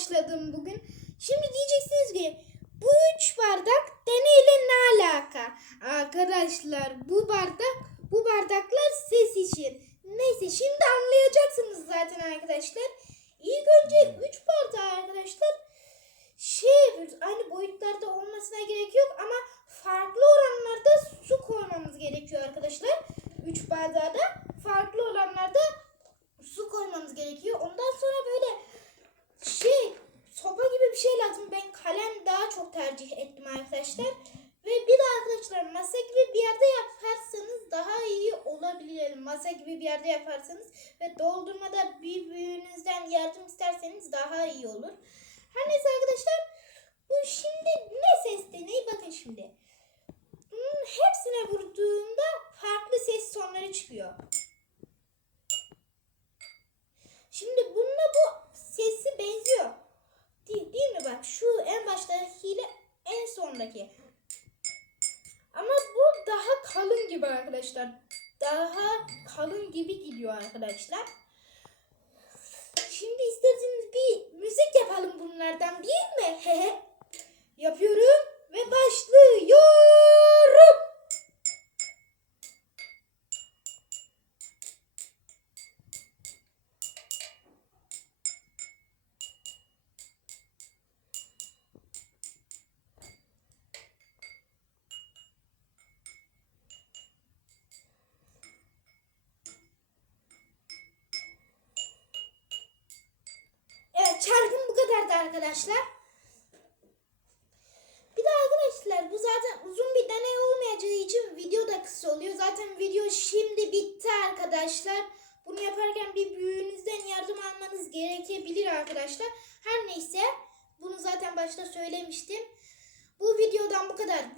başladım bugün. Şimdi diyeceksiniz ki bu üç bardak deneyle ne alaka? Arkadaşlar bu bardak bu bardaklar ses için. Neyse şimdi anlayacaksınız zaten arkadaşlar. İlk önce üç bardağı arkadaşlar şey yapıyoruz. Aynı boyutlarda olmasına gerek yok ama farklı oranlarda su koymamız gerekiyor arkadaşlar. Üç bardağa da farklı oranlarda su koymamız gerekiyor. Ondan sonra böyle şey sopa gibi bir şey lazım. Ben kalem daha tercih ettim arkadaşlar. Ve bir de arkadaşlar masa gibi bir yerde yaparsanız daha iyi olabilir. Masa gibi bir yerde yaparsanız ve doldurmada bir büyüğünüzden yardım isterseniz daha iyi olur. Her neyse arkadaşlar bu şimdi ne ses deneyi bakın şimdi. Bunun hepsine vurduğumda farklı ses tonları çıkıyor. Şimdi bununla bu sesi benziyor. Değil, değil mi bak şu en baştakiyle en sondaki. Ama bu daha kalın gibi arkadaşlar. Daha kalın gibi gidiyor arkadaşlar. Şimdi isterseniz bir müzik yapalım bunlardan değil mi? Hehe. Evet çarkım bu kadardı arkadaşlar. Bir de arkadaşlar bu zaten uzun bir deney olmayacağı için video da kısa oluyor. Zaten video şimdi bitti arkadaşlar. Bunu yaparken bir büyüğünüzden yardım almanız gerekebilir arkadaşlar. Her neyse bunu zaten başta söylemiştim. Bu videodan bu kadar.